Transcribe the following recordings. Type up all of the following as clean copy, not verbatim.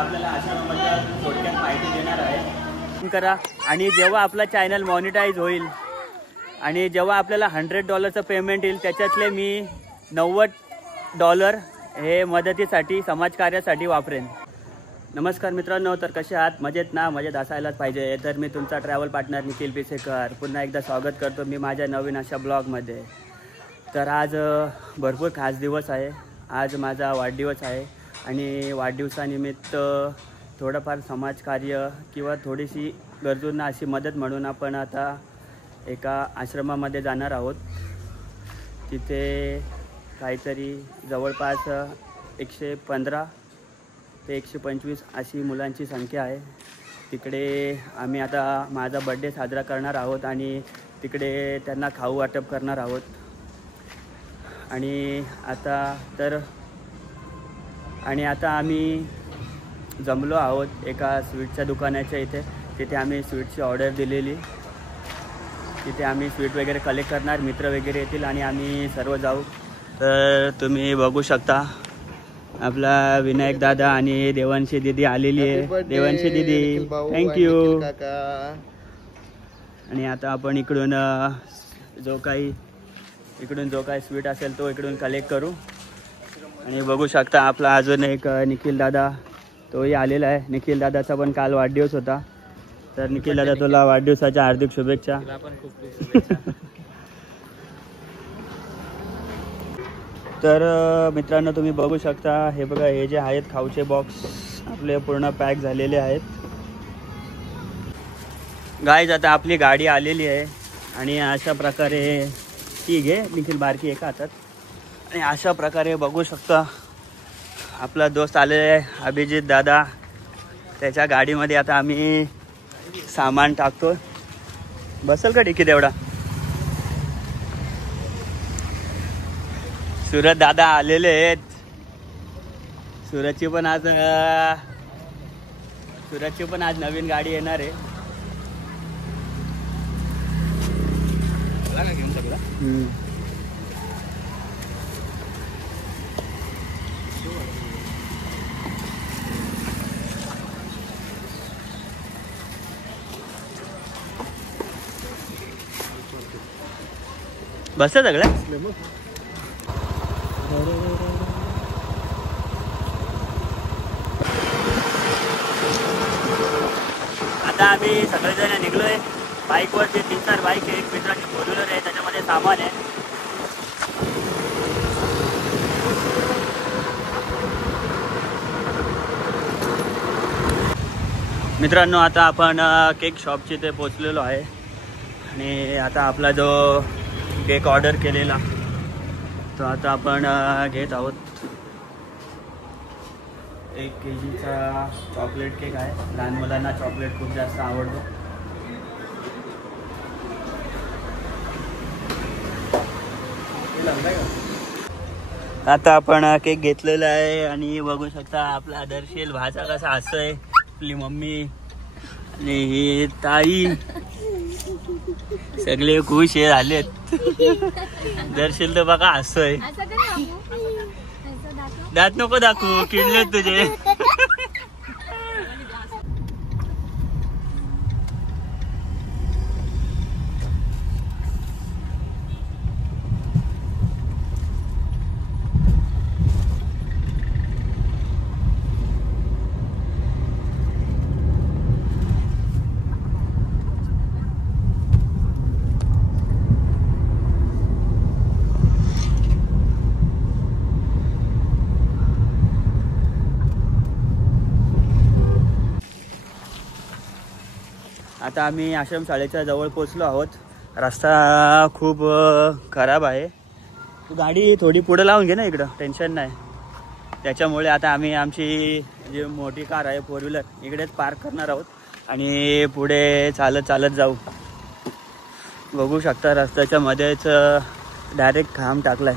आपल्याला आश्रमाबद्दल थोडक्यात माहिती देणार आहे करा। आणि जेव्हा आपला चॅनल मॉनिटाईज होईल आणि जेव्हा आपल्याला $100 पेमेंट येईल त्याच्यातले मी $90 हे मदतीसाठी समाजकार्यासाठी वापरेन। नमस्कार मित्रांनो, तर कसे आहात? मजेत ना? मजेत असायलाच पाहिजे। तर मी तुमचा ट्रॅव्हल पार्टनर निखिल पिसेकर पुन्हा एकदा स्वागत करतो मी माझ्या नवीन अशा ब्लॉगमध्ये। तर आज भरपूर खास दिवस आहे। आज माझा वाढदिवस आहे आणि वाढदिवसानिमित्त थोडंफार समाजकार्य किंवा थोडीशी गरजूंना अशी मदत म्हणून आपण आता एका आश्रमामध्ये जाणार आहोत। तिथे काहीतरी जवळपास 115 ते 125 अशी मुलांची संख्या आहे। तिकडे आम्ही आता माझा बर्थडे साजरा करणार आहोत आणि तिकडे त्यांना खाऊ वाटप करणार आहोत। आणि आता आम्ही जमलो आहोत एका स्वीटच्या दुकानाच्या इथे। तिथे आम्ही स्वीटची ऑर्डर दिलेली। तिथे आम्ही स्वीट वगैरे कलेक्ट करणार, मित्र वगैरे येतील आणि आम्ही सर्व जाऊ। तर तुम्ही बघू शकता आपला विनायक दादा आणि देवांशी दीदी आलेली आहे। देवांशी दीदी थँक्यू। आणि आता आपण इकडून जो काही स्वीट असेल तो इकडून कलेक्ट करू। आणि बघू शकता आपला अजून एक निखिल दादा तोही आलेला आहे। निखिल दादाचा पण काल वाढदिवस होता। तर निखिल दादा तुला वाढदिवसाच्या हार्दिक शुभेच्छा। तर मित्रांनो तुम्ही बघू शकता हे बघा, हे जे आहेत खाऊचे बॉक्स आपले पूर्ण पॅक झालेले आहेत। गाईज आता आपली गाडी आलेली आहे आणि अशा प्रकारे ती घे निखिल बारकी एका हातात। आणि अशा प्रकारे बघू शकता आपला दोस्त आलेला आहे अभिजित दादा। त्याच्या गाडीमध्ये आता आम्ही सामान टाकतो। बसल का डिकीत एवढा? सूरज दादा आलेले आहेत। सूरजची पण आज नवीन गाडी येणार आहे। बस सगळं आता आम्ही सगळेजण निघलोय। बाईकवरती 3-4 बाईक आहे, एक मित्राची 4 व्हीलर आहे, त्याच्यामध्ये सामान आहे। मित्रांनो आता आपण केक शॉपची ते पोचलेलो आहे आणि आता आपला जो केक ऑर्डर केलेला तो आता आपण घेत आहोत। 1 kgचा चॉकलेट केक आहे। लहान मुलांना चॉकलेट खूप जास्त आवडतो। आता आपण केक घेतलेला आहे आणि बघू शकता आपला दर्शील भाचा कसा हसतोय। आपली मम्मी आणि ही ताई सगळे खुश हे झालेत। दर्शील तर बघा हसतोय। दात नको दाखवू, किडले तुझे। आता आम्ही आश्रमशाळेच्या जवळ पोचलो आहोत। रस्ता खूप खराब आहे। तू गाडी थोडी पुढे लावून घे ना, इकडं टेन्शन नाही। त्याच्यामुळे आता आम्ही आमची जी मोठी कार आहे 4 व्हीलर इकडेच पार्क करणार आहोत आणि पुढे चालत जाऊ। बघू शकता रस्त्याच्या मध्येच डायरेक्ट खांब टाकलाय।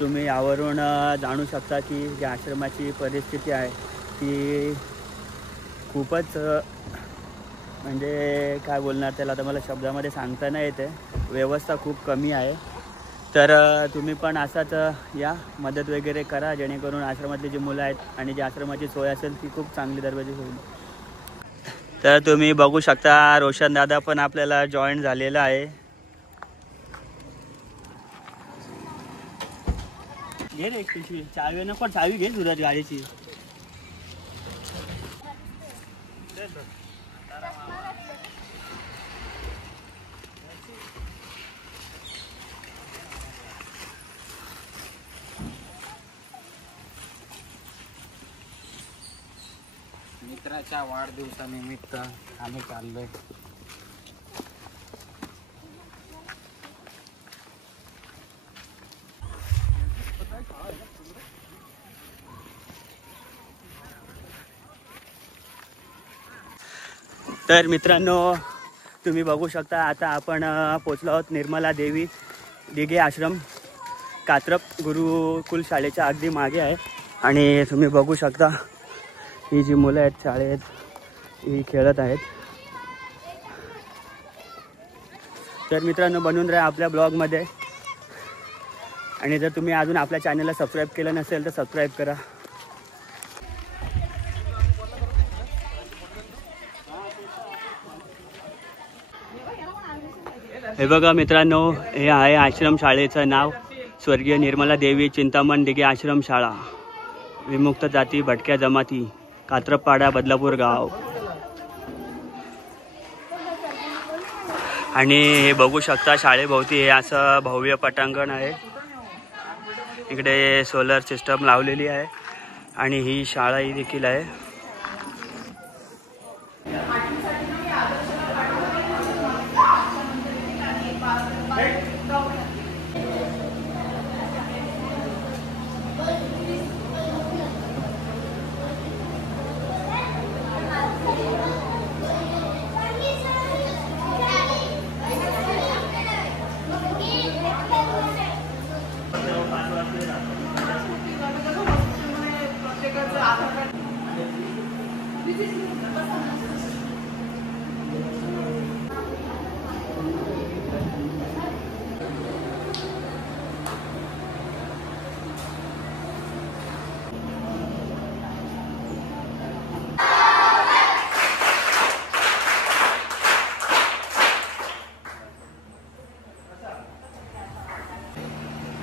तुम्ही यावरून जाणू शकता की जी आश्रमाची परिस्थिती आहे ती खूपच म्हणजे काय बोलणार त्याला, आता मला शब्दामध्ये सांगता नाही येते। व्यवस्था खूप कमी आहे तर तुम्ही पण असाच या मदत वगैरे करा, जेणेकरून आश्रमातली जी मुलं आहेत आणि जी आश्रमाची सोय असेल ती खूप चांगली दरवाजी होईल. तर तुम्ही बघू शकता रोशन दादा पण आपल्याला जॉईन झालेला आहे. घे रे पिशवी, चावी नको, चावी घे सूरज गाडीची. मित्राच्या वाढदिवसानिमित्त आम्ही चाललोय. तर मित्रांनो तुम्ही बघू शकता आता आपण पोचलो आहोत निर्मला देवी दिघे आश्रम, कात्रप गुरुकुल शाळेच्या अगदी मागे आहे. आणि तुम्ही बघू शकता ही जी मुलं आहेत शाळेत ही खेळत आहेत. तर मित्रांनो बनून राहा आपल्या ब्लॉगमध्ये, आणि जर तुम्ही अजून आपल्या चॅनलला सबस्क्राईब केलं नसेल तर सबस्क्राईब करा. हे बघा मित्रांनो, हे आहे आश्रम शाळेचं नाव, स्वर्गीय निर्मला देवी चिंतामण दिघे आश्रम शाळा, विमुक्त जाती भटक्या जमाती, कात्रपाडा बदलापूर गाव. आणि हे बघू शकता शाळेभोवती हे असं भव्य पटांगण आहे. इकडे सोलर सिस्टम लावलेली आहे आणि ही शाळा ही देखील आहे.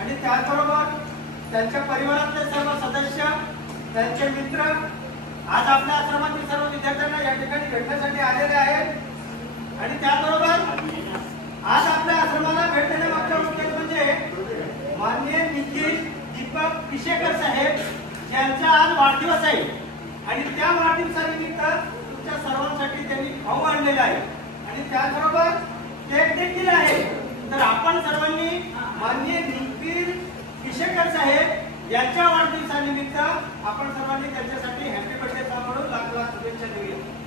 आणि त्याचबरोबर त्यांच्या परिवारातले सर्व सदस्य, त्यांचे मित्र आज आपल्या आश्रमातील सर्व विद्यार्थ्यांना या ठिकाणी भेटण्यासाठी आलेले आहेत. आणि त्याचबरोबर आज आपल्या आश्रमाला भेट देण्यामागचा उद्देश म्हणजे माननीय नितीश दीपक पिशेकर साहेब यांचा आज वाढदिवस आहे. आणि त्या वाढदिवसानिमित्त तुमच्या सर्वांसाठी त्यांनी खाऊ आणलेला आहे आणि त्याचबरोबर केक देखील आहे. तर आपण सर्वांनी माननीय नितीश पिशेकर साहेब यांच्या वाढदिवसानिमित्त आपण सर्वांनी त्यांच्यासाठी हॅपी बर्थडे म्हणून लाख लाख शुभेच्छा देऊया.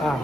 हां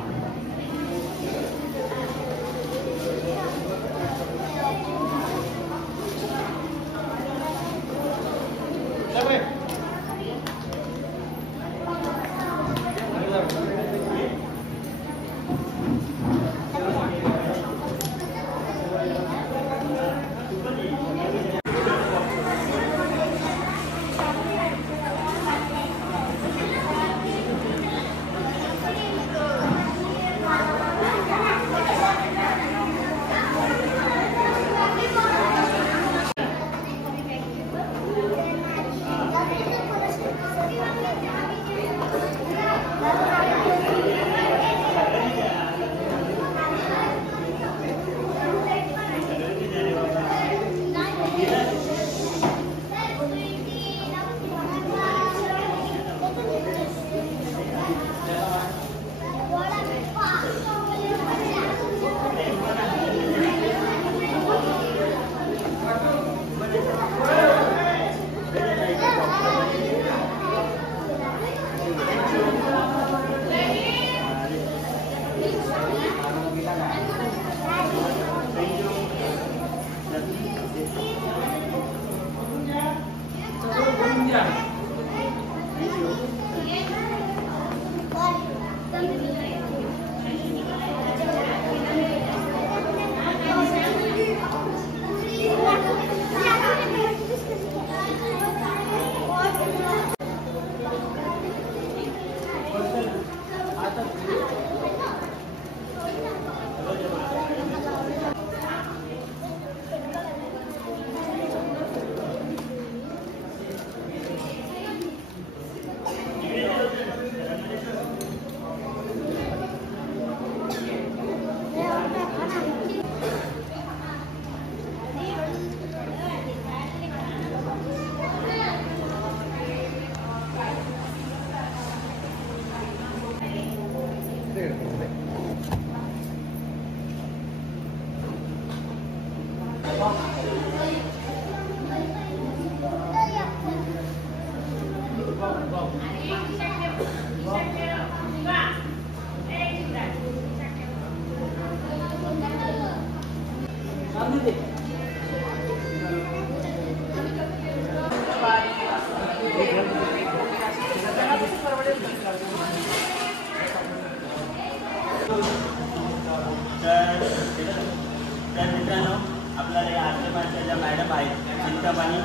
तर मित्रांनो, आपल्याला या आश्रमाच्या ज्या मॅडम आहेत चिंतामणी,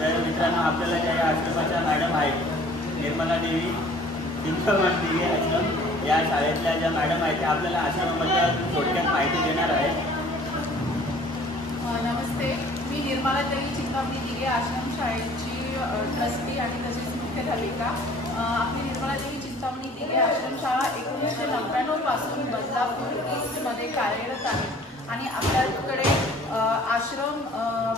तर मित्रांनो आपल्याला ज्या या आश्रमाच्या मॅडम आहेत निर्मला देवी चिंतामणी दिघे आश्रम, या शाळेतल्या ज्या मॅडम आहेत त्या आपल्याला आश्रमाबद्दल थोडक्यात माहिती देणार आहेत. नमस्ते, मी निर्मला देवी चिंतामणी दिघे आश्रम शाळेची ट्रस्टी आणि तसेच मुख्याध्यापिका. आपली निर्मला देवी चिंतामणी दिघे आश्रमशाळा 1999 पासून बदलापूर ईस्टमध्ये कार्यरत आहे आणि आपल्याकडे आश्रम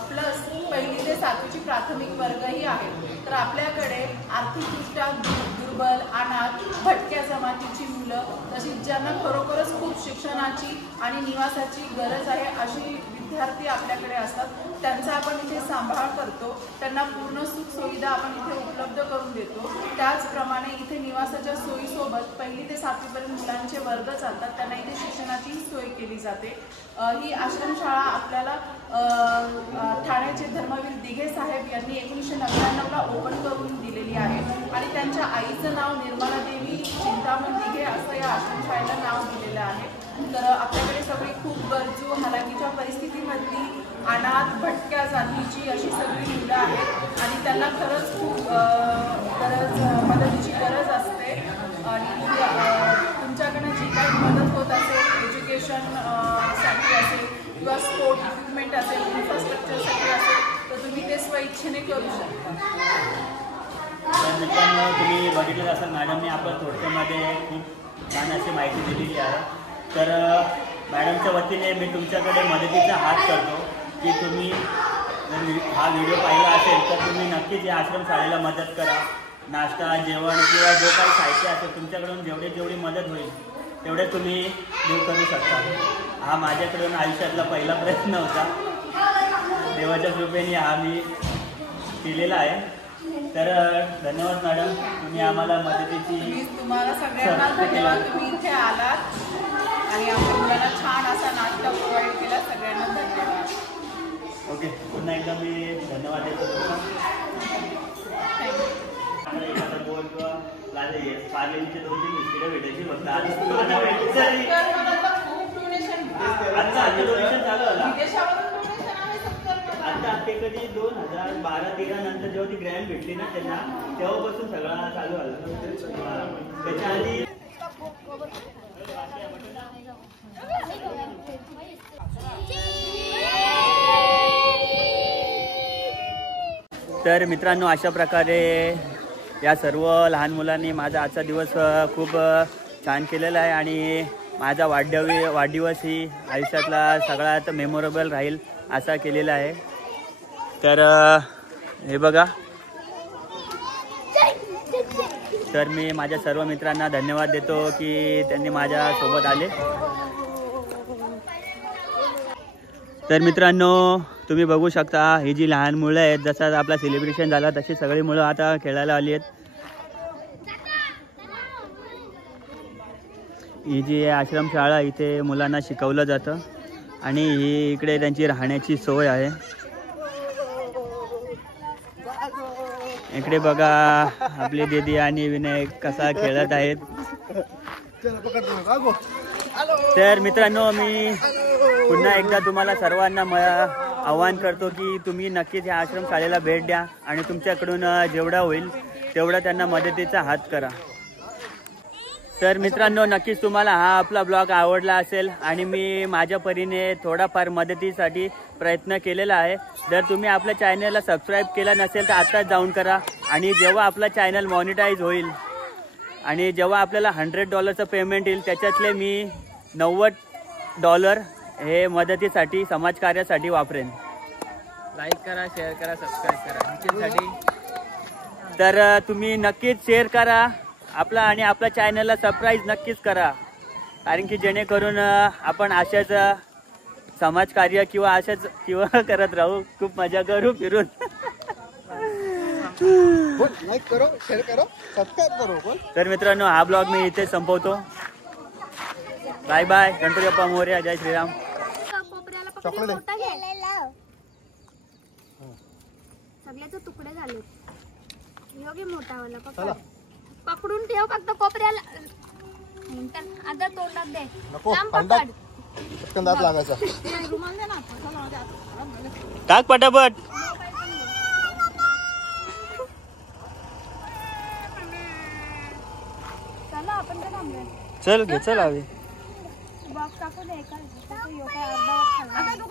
प्लस 1ली ते 7वीची प्राथमिक वर्गही आहेत. तर आपल्याकडे आर्थिकदृष्ट्या दुर्बल, अनाथ, भटक्या जमातीची मुलं, तशीच ज्यांना खरोखरच खूप शिक्षणाची आणि निवासाची गरज आहे अशी विद्यार्थी आपल्याकडे असतात. त्यांचा आपण इथे सांभाळ करतो, त्यांना पूर्ण सुखसुविधा आपण इथे उपलब्ध करून देतो. त्याचप्रमाणे इथे निवासाच्या सोयीसोबत 1ली ते 7वीपर्यंत मुलांचे वर्ग चालतात, त्यांना इथे शिक्षणाची सोय केली जाते. ही आश्रमशाळा आपल्याला ठाण्याचे धर्मवीर दिघे साहेब यांनी 1999ला ओपन करून दिलेली आहे आणि त्यांच्या आईचं नाव निर्मला देवी चिंतामणी दिघे असं या आश्रमशाळेला नाव दिलेलं आहे. तर आपल्याकडे सगळी खूप गरजू, हलाखीच्या परिस्थितीमधली, अनाथ, भटक्या जातीची अशी सगळी मुलं आहेत आणि त्यांना खरंच खूप मदतीची गरज असते. आणि तुमच्याकडनं जी काही मदत होत असेल, एज्युकेशन साठी असेल किंवा स्पोर्ट इक्विपमेंट असेल, इन्फ्रास्ट्रक्चरसाठी असेल, तर तुम्ही ते स्वइच्छेने करू शकता. तर मित्रांनो, तुम्ही बघितलं असाल मॅडमने आपण थोडक्यामध्ये खूप छान अशी माहिती दिलेली आहे. तर मॅडमच्या वतीने मी तुमच्याकडे मदतीचा हात करतो की तुम्ही जर हा व्हिडिओ पाहिला असेल तर तुम्ही नक्कीच या आश्रमशाळेला मदत करा. नाश्ता, जेवण किंवा जो काही साहित्य असेल तुमच्याकडून जेवढी मदत होईल तेवढे तुम्ही देऊ करू शकता. हा माझ्याकडून आयुष्यातला पहिला प्रयत्न होता. देवाच्या कृपेने हा मी केलेला आहे. तर धन्यवाद मॅडम, तुम्ही आम्हाला मदतीची. मी तुम्हाला सगळ्यांना धन्यवाद, तुम्ही इथे आलात आणि आमच्या मुलांना छान असा नाश्ता प्रोव्हाइड केला. सगळ्यांना धन्यवाद. ओके, पुन्हा एकदा मी धन्यवाद देतो. एखादा बोर्ड किंवा पार्लेजीचे 2-3 बिस्किटं भेटायची फक्त. खूप डोनेशन आता डोनेशन चालू झालं. विदेशामधून डोनेशन आहे 70. आता ते कधी 2012-13 नंतर जेव्हा ती ग्रँड भेटली ना त्यांना, तेव्हापासून सगळा चालू झाला. त्याच्या आधी तर मित्रांनो, अशा प्रकारे या सर्व लहान मुलांनी माझा आजचा दिवस खूप छान केलेला आहे आणि माझा वाढदिवस ही आयुष्यातला सगळ्यात मेमोरेबल राहील असा केलेला आहे. तर हे बघा, तर मी माझ्या सर्व मित्रांना धन्यवाद देतो की त्यांनी माझ्यासोबत आले. तर मित्रांनो, तुम्ही बघू शकता ही जी लहान मुलं आहेत, जसा आपला सेलिब्रेशन झाला तशी सगळी मुलं आता खेळायला आली आहेत. ही जी आश्रमशाळा, इथे मुलांना शिकवलं जातं आणि ही इकडे त्यांची राहण्याची सोय आहे. इकडे बघा आपली दीदी आणि विनय कसा खेळत आहेत. तर मित्रांनो, मी पुन्हा एकदा तुम्हाला सर्वांना आवाहन करतो की तुम्ही नक्कीच या आश्रमशाळेला भेट द्या आणि तुमच्याकडून जेवढा होईल तेवढा त्यांना मदतीचा हात करा. तर मित्रांनो, नक्कीच तुम्हाला हा आपला ब्लॉग आवडला असेल आणि मी माझ्या परीने थोडाफार मदतीसाठी प्रयत्न केलेला आहे. जर तुम्ही आपल्या चॅनलला सबस्क्राईब केला नसेल तर आत्ताच जाऊन करा. आणि जेव्हा आपला चॅनल मॉनिटाईज होईल आणि जेव्हा आपल्याला $100 पेमेंट येईल, त्याच्यातले मी $90 हे मदतीसाठी, समाजकार्यासाठी वापरेन. लाईक करा, शेअर करा, सबस्क्राईब करा निखिलसाठी. तर तुम्ही नक्कीच शेअर करा आपला आणि आपल्या चॅनलला सबस्क्राईब नक्कीच करा, कारण की जेणेकरून आपण अशाच समाजकार्य किंवा करत राहू, खूप मजा करू फिरून. लाईक करो, शेअर करो, सबस्क्राईब करो. तर मित्रांनो, हा ब्लॉग मी इथे संपवतो. Bye bye. गणपती बाप्पा मोरया. जय श्रीराम. सगळ्याचे तुकडे झाले. योगी मोठावाला पकड, पकडून ठेव फक्त कोपऱ्याला. आता तोंडात दे. दात लागायचा. रुमाल दे ना. टाक पटापट. चला आपण तर थांबूया. चल घे, चल हवी. बॉक्स टाकू दे. काय अर्धा